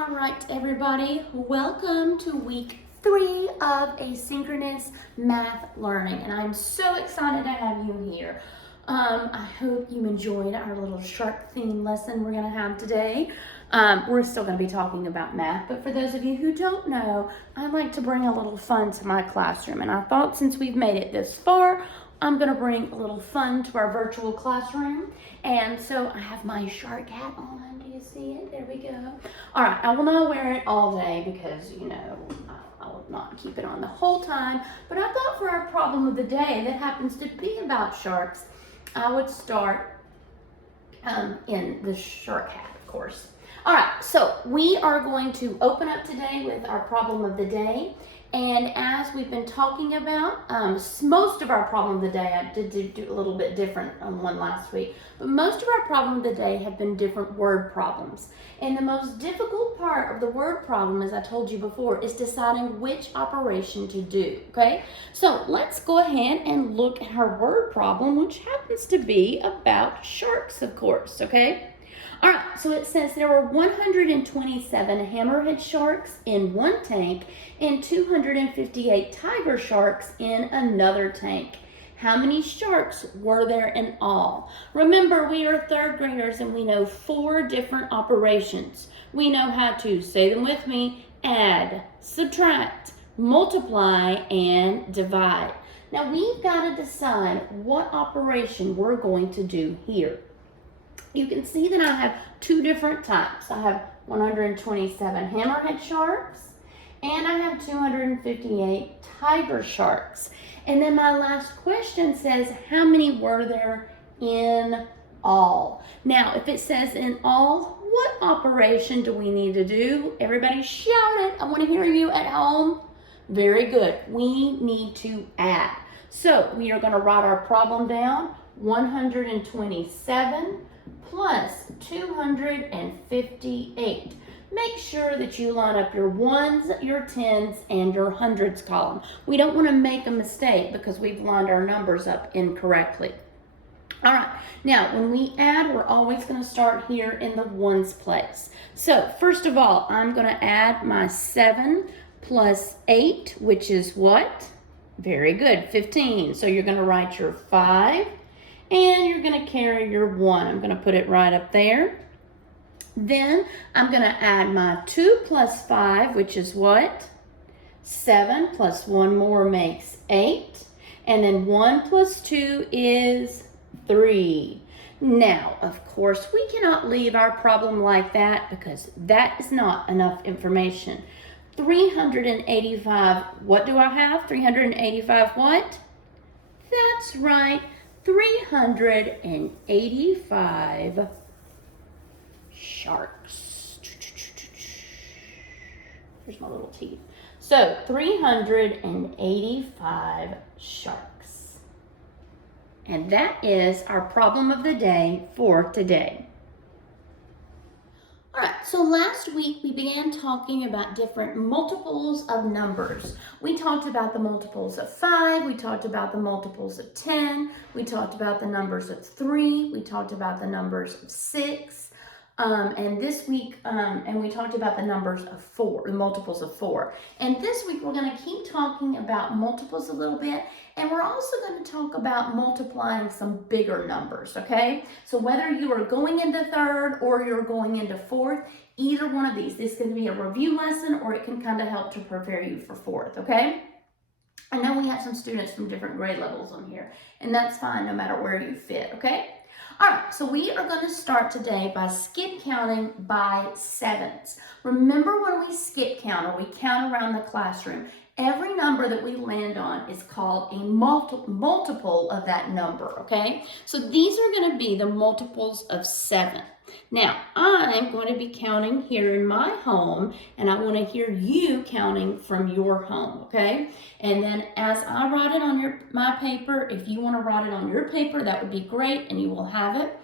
All right, everybody, welcome to week 3 of asynchronous math learning, and I'm so excited to have you here. I hope you enjoyed our little shark theme lesson we're going to have today. We're still going to be talking about math, but for those of you who don't know, I like to bring a little fun to my classroom, and I thought since we've made it this far, I'm going to bring a little fun to our virtual classroom. And so I have my shark hat on. Do you see it? There we go. All right, I will not wear it all day because, I will not keep it on the whole time. But I thought for our problem of the day that happens to be about sharks, I would start in the shark hat, of course. All right, so we are going to open up today with our problem of the day. And as we've been talking about, most of our problem of the day, I did do a little bit different on one last week, but most of our problem of the day have been different word problems. And the most difficult part of the word problem, as I told you before, is deciding which operation to do, okay? So let's go ahead and look at our word problem, which happens to be about sharks, of course, okay? All right, so it says there were 127 hammerhead sharks in one tank and 258 tiger sharks in another tank. How many sharks were there in all? Remember, we are third graders and we know 4 different operations. We know how to, say them with me, add, subtract, multiply, and divide. Now we've got to decide what operation we're going to do here. You can see that I have 2 different types. I have 127 hammerhead sharks and I have 258 tiger sharks. And then my last question says, how many were there in all? Now, if it says in all, what operation do we need to do? Everybody shout it. I want to hear you at home. Very good. We need to add. So we are going to write our problem down. 127 plus 258. Make sure that you line up your ones, your tens, and your hundreds column. We don't want to make a mistake because we've lined our numbers up incorrectly. All right, now when we add, we're always going to start here in the ones place. So first of all, I'm going to add my 7 plus 8, which is what? Very good, 15. So you're going to write your 5. And you're going to carry your 1. I'm going to put it right up there. Then I'm going to add my 2 plus 5, which is what? 7 plus 1 more makes 8. And then 1 plus 2 is 3. Now, of course, we cannot leave our problem like that because that is not enough information. 385, what do I have? 385 what? That's right. 385 sharks. Here's my little teeth. So 385 sharks. And that is our problem of the day for today. All right, so last week we began talking about different multiples of numbers. We talked about the multiples of 5, we talked about the multiples of 10, we talked about the numbers of 3, we talked about the numbers of 6, and this week, and we talked about the numbers of 4, the multiples of 4. And this week we're going to keep talking about multiples a little bit, and we're also going to talk about multiplying some bigger numbers, okay? So whether you are going into third or you're going into fourth, either one of these, this can be a review lesson or it can kind of help to prepare you for fourth, okay? I know we have some students from different grade levels on here, and that's fine no matter where you fit, okay? All right, so we are going to start today by skip counting by sevens. Remember when we skip count or we count around the classroom, every number that we land on is called a multiple of that number, okay? So these are going to be the multiples of 7. Now, I'm going to be counting here in my home, and I want to hear you counting from your home, okay? And then as I write it on my paper, if you want to write it on your paper, that would be great, and you will have it.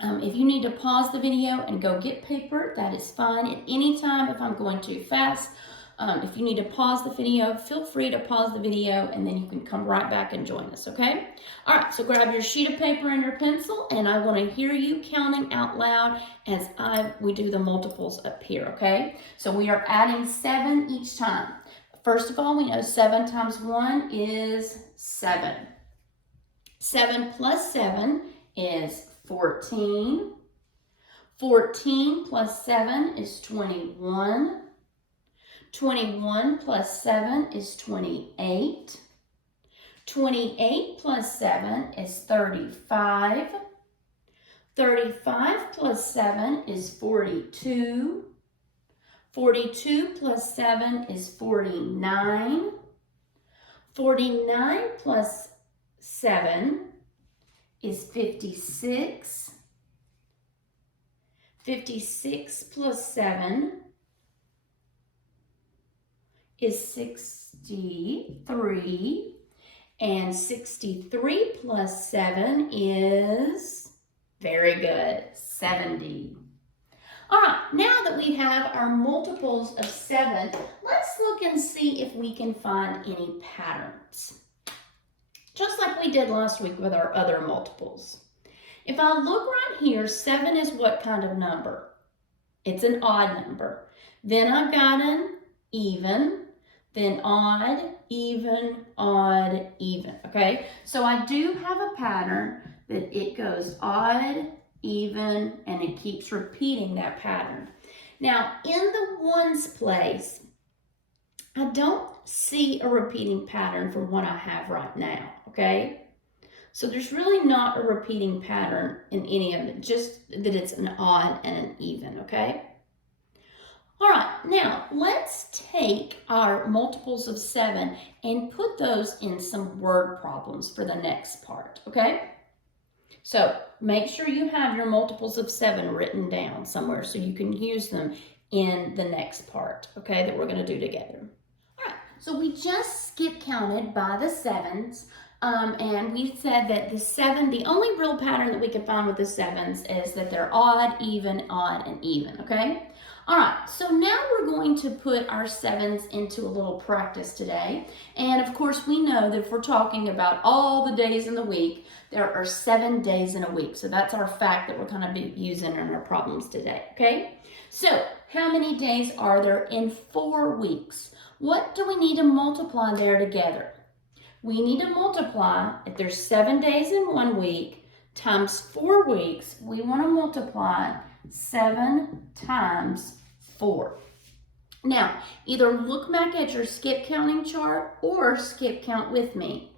If you need to pause the video and go get paper, that is fine. At any time, if I'm going too fast, If you need to pause the video, feel free to pause the video and then you can come right back and join us, okay? All right, so grab your sheet of paper and your pencil, and I want to hear you counting out loud as we do the multiples up here, okay? So we are adding 7 each time. First of all, we know 7 times 1 is 7. 7 plus 7 is 14. 14 plus 7 is 21. 21 plus 7 is 28. 28 plus 7 is 35. 35 plus 7 is 42. 42 plus 7 is 49. 49 plus 7 is 56. 56 plus 7 is 63. And 63 plus 7 is, very good, 70. All right, now that we have our multiples of 7, let's look and see if we can find any patterns. Just like we did last week with our other multiples. If I look right here, 7 is what kind of number? It's an odd number. Then I've got an even, then odd, even, odd, even, okay? So I do have a pattern that it goes odd, even, and it keeps repeating that pattern. Now, in the ones place, I don't see a repeating pattern from what I have right now, okay? So there's really not a repeating pattern in any of it, just that it's an odd and an even, okay? All right, now let's take our multiples of 7 and put those in some word problems for the next part, okay? So make sure you have your multiples of 7 written down somewhere so you can use them in the next part, okay, that we're going to do together. All right, so we just skip counted by the 7s. And we said that the only real pattern that we can find with the 7s is that they're odd, and even, okay? All right, so now we're going to put our 7s into a little practice today. And of course, we know that if we're talking about all the days in the week, there are 7 days in a week. So that's our fact that we're going to be using in our problems today, okay? So how many days are there in 4 weeks? What do we need to multiply there together? We need to multiply, if there's 7 days in 1 week, times 4 weeks, we want to multiply 7 times 4. Now, either look back at your skip counting chart or skip count with me.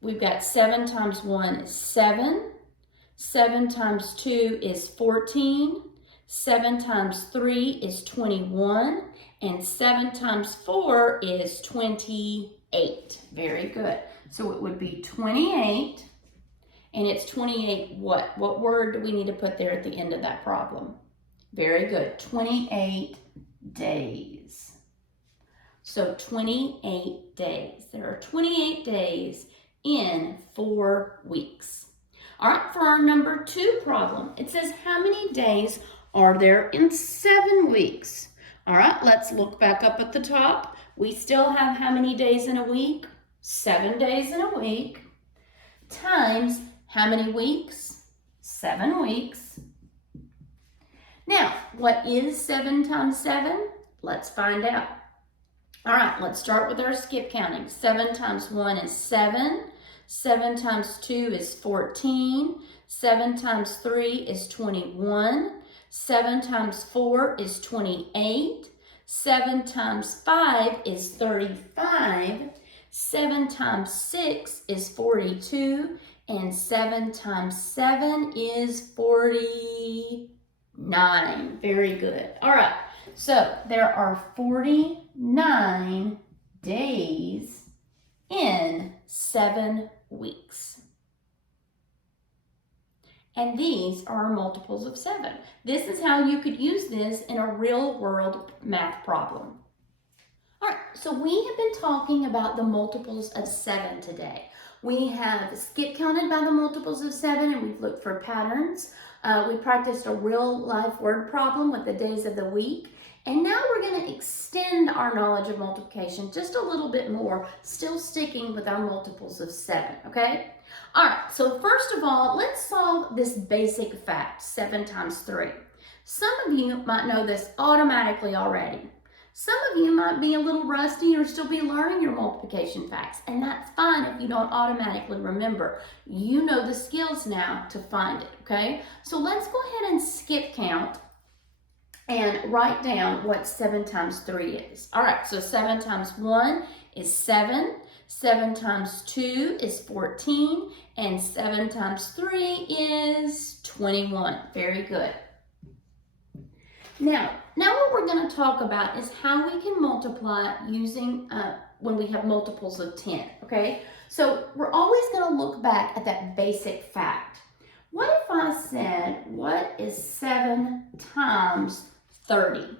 We've got 7 times 1 is 7. 7 times 2 is 14. 7 times 3 is 21. And 7 times 4 is 28. Very good. So it would be 28. And it's 28 what? What word do we need to put there at the end of that problem? Very good. 28 days. So 28 days. There are 28 days in 4 weeks. All right, for our number 2 problem, it says how many days are there in 7 weeks? All right, let's look back up at the top. We still have how many days in a week? 7 days in a week times how many weeks? 7 weeks. Now, what is 7 times 7? Let's find out. All right, let's start with our skip counting. 7 times 1 is 7. 7 times 2 is 14. 7 times 3 is 21. 7 times 4 is 28. 7 times 5 is 35. 7 times 6 is 42. And 7 times 7 is 49. Very good. All right, so there are 49 days in 7 weeks. And these are our multiples of 7. This is how you could use this in a real world math problem. All right, so we have been talking about the multiples of 7 today. We have skip counted by the multiples of 7 and we've looked for patterns. We practiced a real life word problem with the days of the week. And now we're going to extend our knowledge of multiplication just a little bit more, still sticking with our multiples of 7, okay? All right, so first of all, let's solve this basic fact, 7 times 3. Some of you might know this automatically already. Some of you might be a little rusty or still be learning your multiplication facts, and that's fine if you don't automatically remember. You know the skills now to find it, okay? So let's go ahead and skip count and write down what 7 times 3 is. All right, so 7 times 1 is 7, 7 times 2 is 14, and 7 times 3 is 21. Very good. Now what we're going to talk about is how we can multiply using, when we have multiples of 10, okay? So we're always going to look back at that basic fact. What if I said, what is 7 times 30?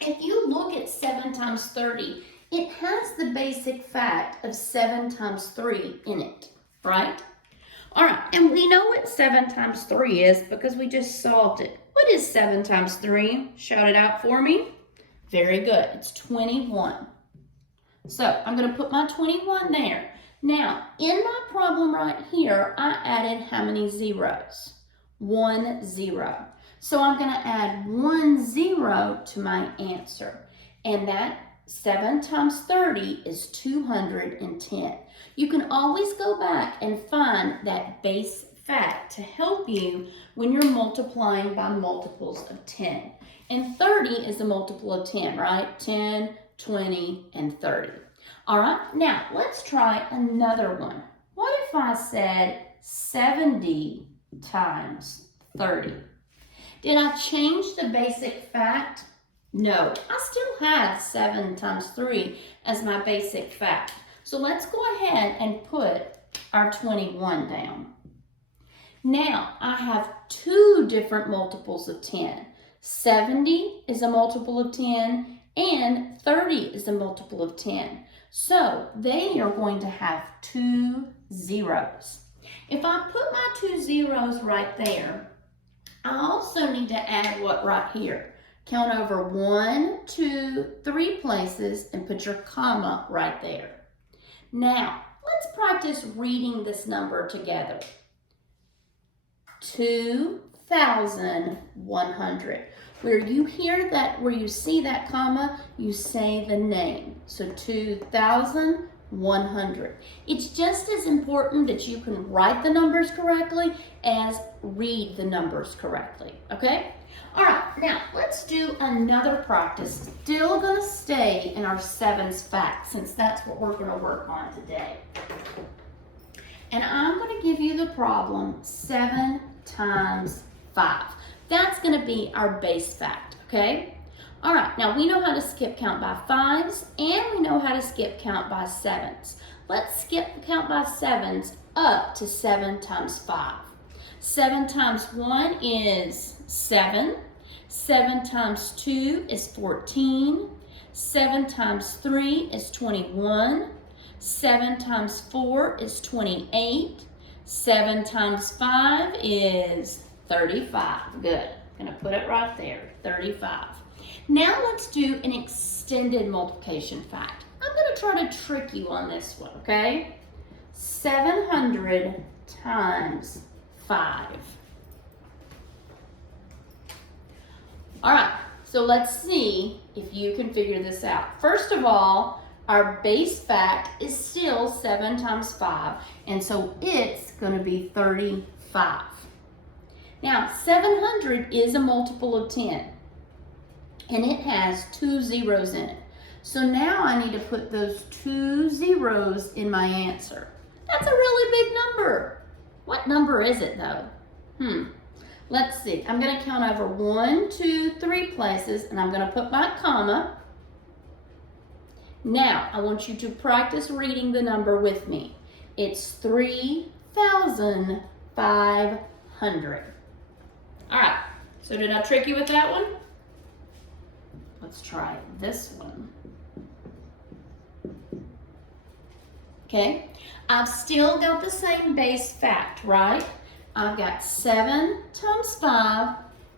If you look at 7 times 30, it has the basic fact of 7 times 3 in it, right? All right, and we know what 7 times 3 is because we just solved it. What is 7 times 3? Shout it out for me. Very good. It's 21. So I'm going to put my 21 there. Now, in my problem right here, I added how many zeros? 1 0. So I'm going to add 1 0 to my answer. And that 7 times 30 is 210. You can always go back and find that base fact to help you when you're multiplying by multiples of 10. And 30 is a multiple of 10, right? 10, 20, and 30. All right, now let's try another one. What if I said 70 times 30? Did I change the basic fact? No, I still have 7 times 3 as my basic fact. So let's go ahead and put our 21 down. Now, I have two different multiples of 10. 70 is a multiple of 10 and 30 is a multiple of 10. So they are going to have 2 zeros. If I put my 2 zeros right there, I also need to add what right here? Count over 1, 2, 3 places and put your comma right there. Now, let's practice reading this number together. 2,100. Where you hear that, where you see that comma, you say the name. So 2,100. It's just as important that you can write the numbers correctly as read the numbers correctly, okay? All right, now let's do another practice. Still gonna stay in our sevens fact since that's what we're gonna work on today. And I'm gonna give you the problem 7 times 5. That's gonna be our base fact, okay? All right, now we know how to skip count by 5s and we know how to skip count by 7s. Let's skip count by 7s up to 7 times 5. 7 times 1 is 7. 7 times 2 is 14. 7 times 3 is 21. 7 times 4 is 28. 7 times 5 is 35. Good. I'm going to put it right there, 35. Now let's do an extended multiplication fact. I'm going to try to trick you on this one, okay? 700 times 5. All right, so let's see if you can figure this out. First of all, our base fact is still 7 times 5, and so it's going to be 35. Now, 700 is a multiple of 10, and it has 2 zeros in it. So now I need to put those 2 zeros in my answer. That's a really big number. What number is it though? Let's see. I'm going to count over 1, 2, 3 places, and I'm going to put my comma. Now, I want you to practice reading the number with me. It's 3,500. All right, so did I trick you with that one? Let's try this one. Okay, I've still got the same base fact, right? I've got 7 times 5,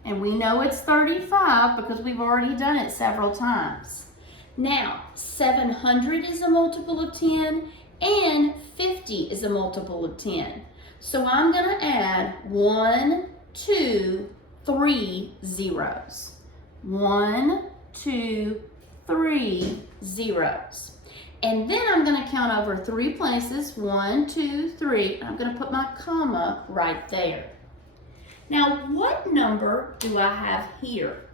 And we know it's 35 because we've already done it several times. Now, 700 is a multiple of 10 and 50 is a multiple of 10. So I'm gonna add 1, 2, 3 zeros. 1, 2, 3 zeros. And then I'm gonna count over 3 places, 1, 2, 3. I'm gonna put my comma right there. Now, what number do I have here?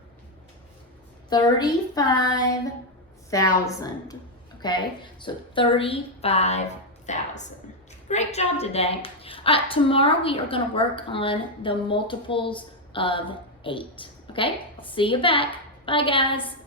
35,000, okay? So 35,000. Great job today. All right, tomorrow we are gonna work on the multiples of 8, okay? I'll see you back. Bye, guys.